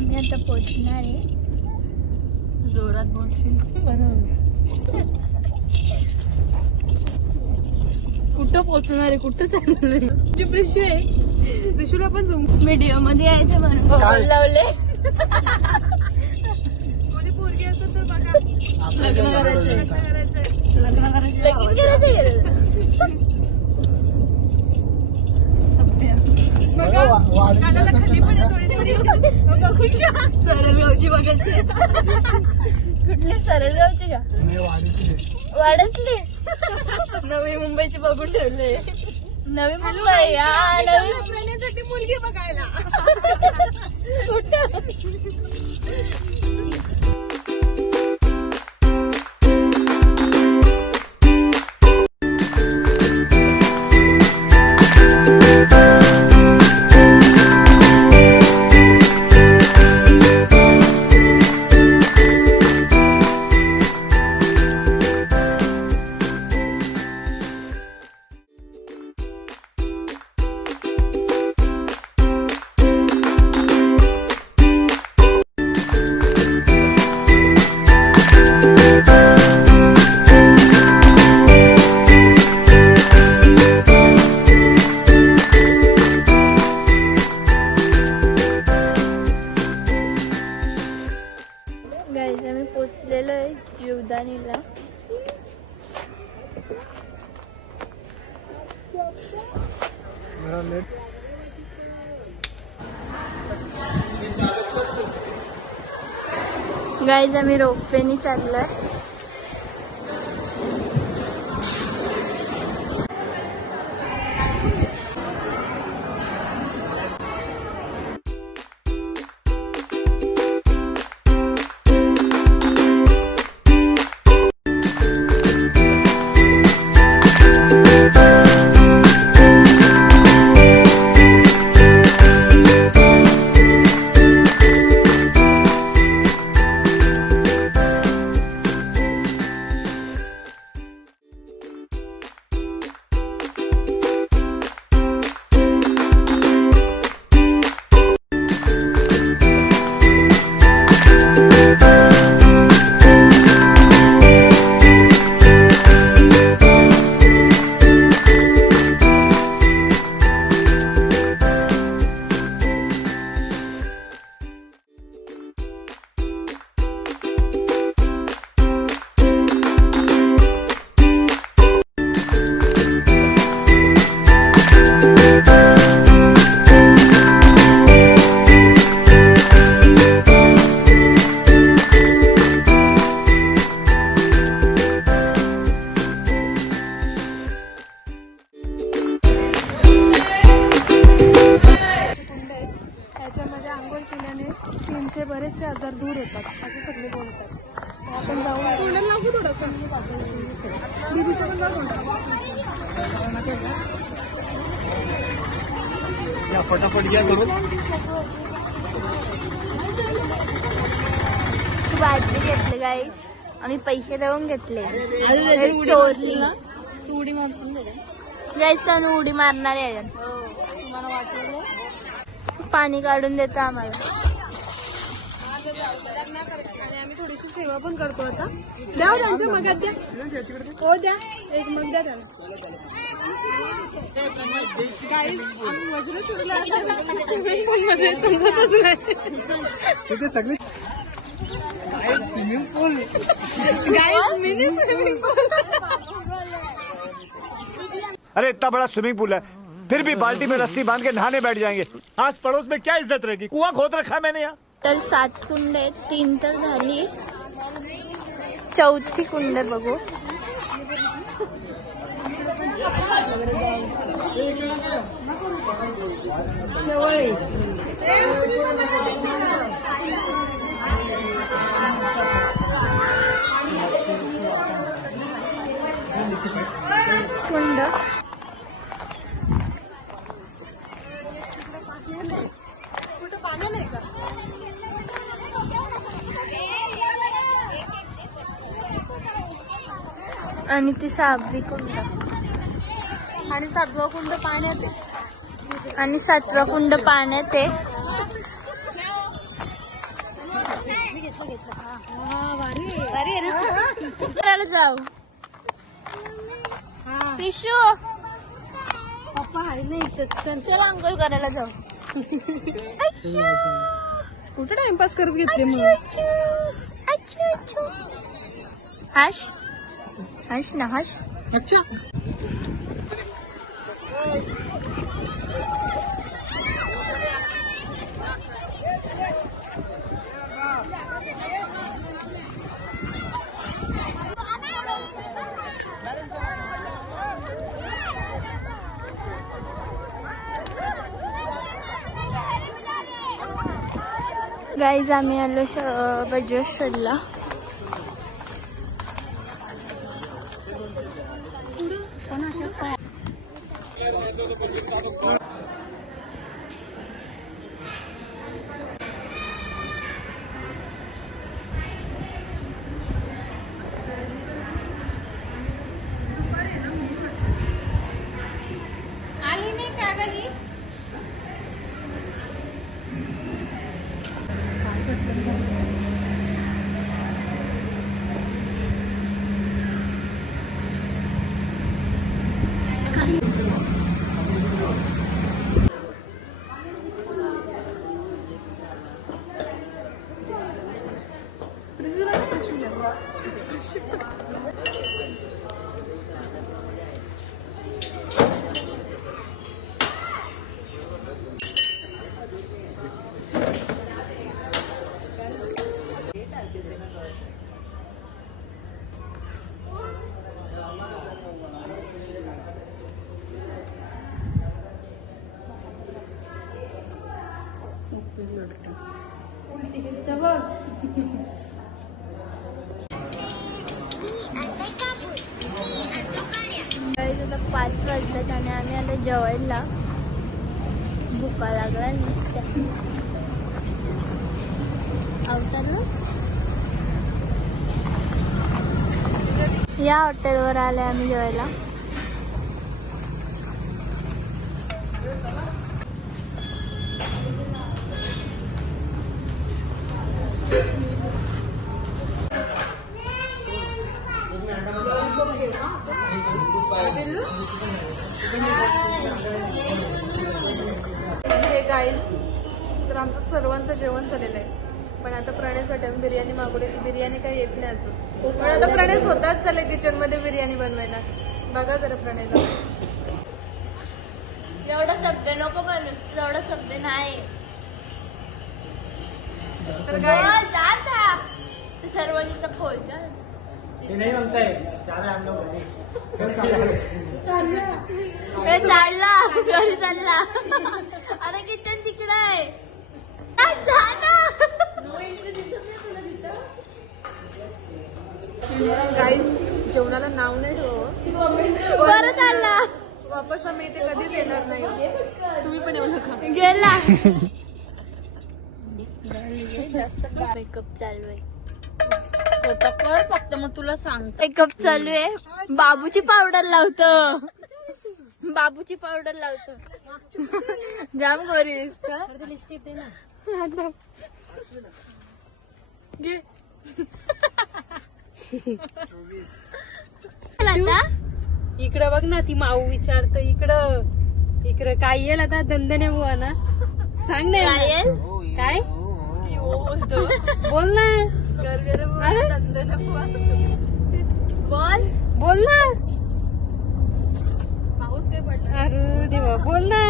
आम्ही आता पोहोचणार आहे. जोरात बोलशील कुठं पोहोचणार आहे, कुठं चालणार आहे? प्रिशू आहे, प्रिशूला पण व्हिडिओ मध्ये यायचं म्हणून मोबाईल लावले. कोणी पोरगी असेल तर बघा, लग्न करायचंय, लगीन करायचं. कानाला खाली पण आहे थोडी बघून घ्या. सरळगावची बघायची. कुठली सरळगावची का? वाड्यातली. नवी मुंबईची बघून ठेवले. नवी मुंबई नवी मुलगी बघायला कुठं? गाईज आम्ही पोचलेलो आहे जीवदानीला. गाईज आम्ही रोपवेनी चाललोय. स्किनचे बरेचसे आजार दूर होतात असं सगळे बोलतात. आपण जाऊन तोंडाला लागू थोडंसं दीदीच्या पण जाऊ फटाफट घ्या करून. बाटली घेतली गाईज. आम्ही पैसे देऊन घेतले. चोरली. तू उडी मारशील गाईज त्यानं उडी मारणार आहे. तुम्हाला वाटलं पाणी काढून देतं आम्हाला. आम्ही थोडीशी सेवा पण करतो आता. द्या त्यांच्या मगात द्या. हो द्या, एक मग द्या त्यांना. गाईज आम्ही वज्र चोरला समजतच नाही. तिथे सगळे स्विमिंग पूल. गाईज मिनी स्विमिंग पूल. अरे इतना बड़ा स्विमिंग पूल है, फिर भी बाल्टी में रस्सी बांध के नहाने बैठ जाएंगे. आस पड़ोस में क्या इज्जत रहेगी? कुआं खोद रखा है मैंने यहाँ. तर 7 कुंड आहेत. 3 तर झाली. 4थी कुंड बघू. कुंड कुठं पाणी नाही का? आणि ती 6वी कुंड आणि 7वा कुंड पाण्यात आहे. आणि 7वा कुंड पाण्यात आहे. करायला जाऊ पिशू पप्पा आहे ना इथं. चल अंघोळ करायला जाऊ. कुठे टाइमपास करत घेतले मग. हश हश ना हश. अच्छा गाईज आम्ही आलो वज्रेश्वरला. आली नाही का गली. आता 5 वाजलेत आणि आम्ही आलो जेवायला. भुका लागला नुसत्या. अवतारलो या हॉटेलवर आले आम्ही जेवायला. हे गाईज तर आमचं सर्वांचं जेवण झालेलं आहे. पण आता प्रणयसाठी आम्ही बिर्याणी मागवली. बिर्याणी काही येत नाही अजून. पण आता प्रणय स्वतःच चालले किचन मध्ये बिर्याणी बनवायला. बघा जरा प्रणयला. एवढं सभ्य नको बनूस. एवढं सभ्य नाही. तर गाईज सर्वांचा खोल नहीं बनता है. जा रहे हम लोग घरी. चालला घरी चालला. अरे किचन तिकडे आहे. गाईज जेवणाला नाव नाही ठेवावं. परत आला. वापस आम्ही इथे कधीच येणार नाही. तुम्ही पण येऊ नका. गेला. मेकअप चालू आहे. स्वतः कर फक्त मग तुला सांगते. मेकअप चालू आहे. बाबूची पावडर लावतो. बाबूची पावडर लावतो. जाम गोरी दिसत. लिपस्टिक दे ना. घे. इकडं बघ ना ती माऊ विचारत. इकडं काय येईल आता. दंदने बुवा ना. सांग ना काय बोल ना. बोल बोल ना. पाऊस काय पडला. अरे देवा बोल ना.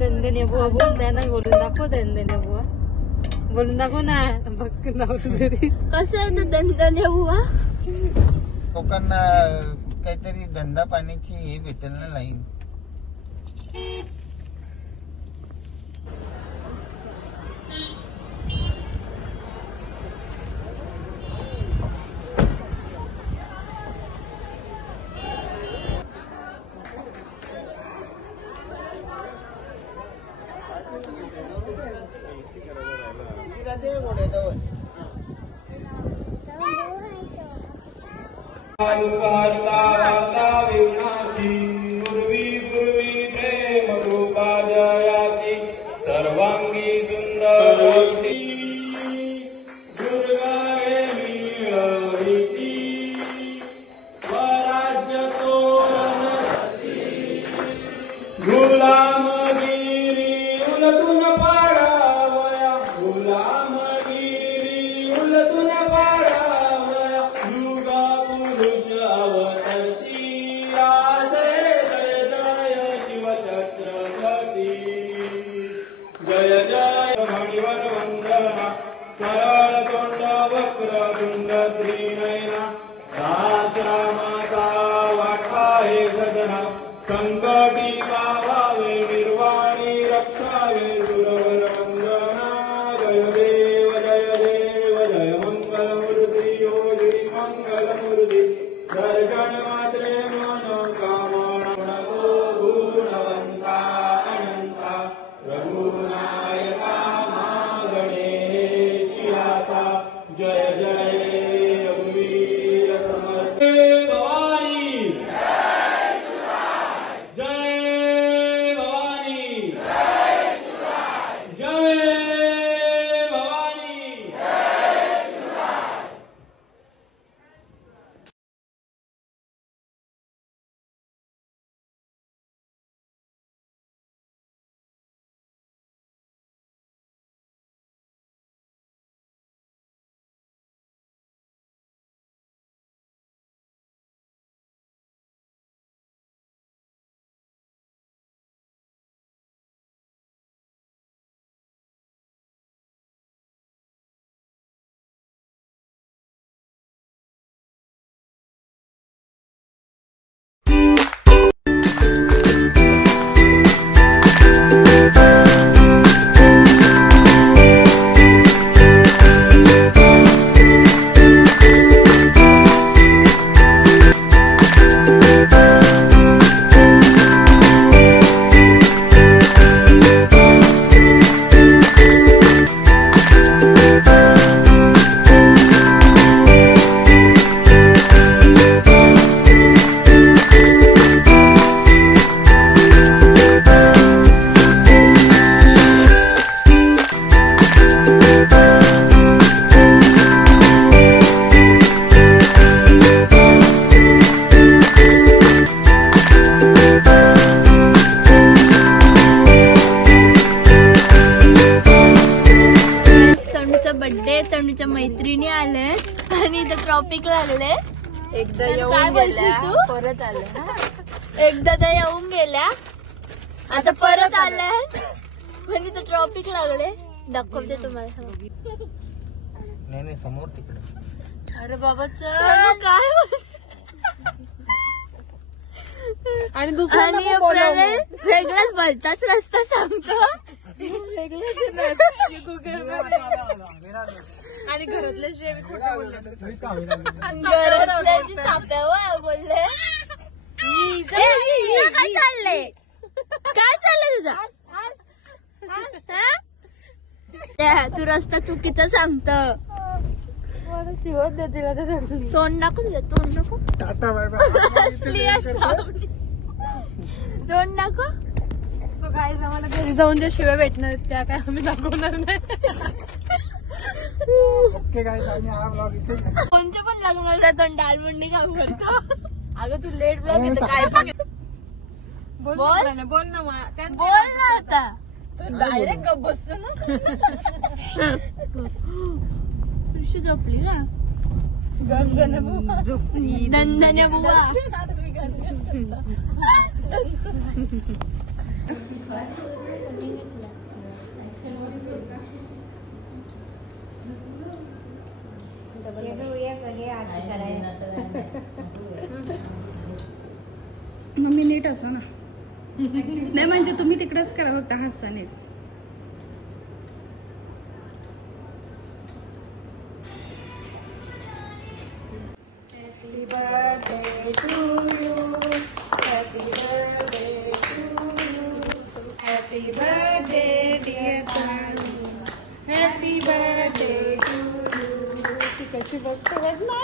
दंदने बुवा बोल द्या ना. बोलून दाखव दंदने बुवा. बोलून दाखव ना. बघ नाव तरी कसं आहे तो दंदने बुवा. लोकांना काहीतरी धंदा पाण्याची हे भेटेल ना लाईन. सर्वांगी सुंदर कुंड त्रिनयना सहस्रा माता वाटाहे सदना संकटी पावावे निर्वाणी रक्षावे सुरवर वंदना जय देव जय मंगलमूर्ती योगी मंगलमूर्ती दर्शन मात्रे मन कामना गुणवंता अनंता रघुनायका गणेशियाता जय जय रघुवीर समर्थ भवानी जय भवानी जय भवानी बर्थडे तनुच्या मैत्रिणी आले आणि इथं ट्रॉपिकला आलेले. एकदा काय येऊन बोलतेस गेल्या तू? परत आल्या. एकदा त्या येऊन गेल्या आता परत आल्या म्हणजे तर ट्रॉपिक लागले. दाखवते तुम्हाला. नाही समोर तिकडे. अरे बाबा चल काय आणि दुसरा आणि प्रणय वेगळाच भलताच रस्ता सांगतो. आणि घरातल्या शेवी खोटं बोलले. घरातल्याची साप्या बोलले. काय चाललंय काय चाललंय तुझं? तू रस्ता चुकीचा सांगत. शिवत देतील आता सगळी. तोंड नको तुझं तोंड नको. तोंड नको. सो गाईज आम्हाला घरी जाऊन ज्या शिव्या भेटणार आहेत त्या काय आम्ही दाखवणार नाही. कोणते पण लग्न तोंड डालमुंडी काम करतो. अगं तू लेट ब्लॉग येतं काय पण बोल बोल. ना, बोल ना मग. बोल ना आता. तू डायरेक्ट गप बसतो ना. ऋषी झोपली का? झोपली दणदण्या बुवा. मम्मी नीट असो ना. नाही म्हणजे तुम्ही तिकडेच करा फक्त हसा नीट. Happy birthday to you. Happy birthday to you. Happy birthday dear Tanu. Happy birthday to you. ती कशी बघते बघ ना.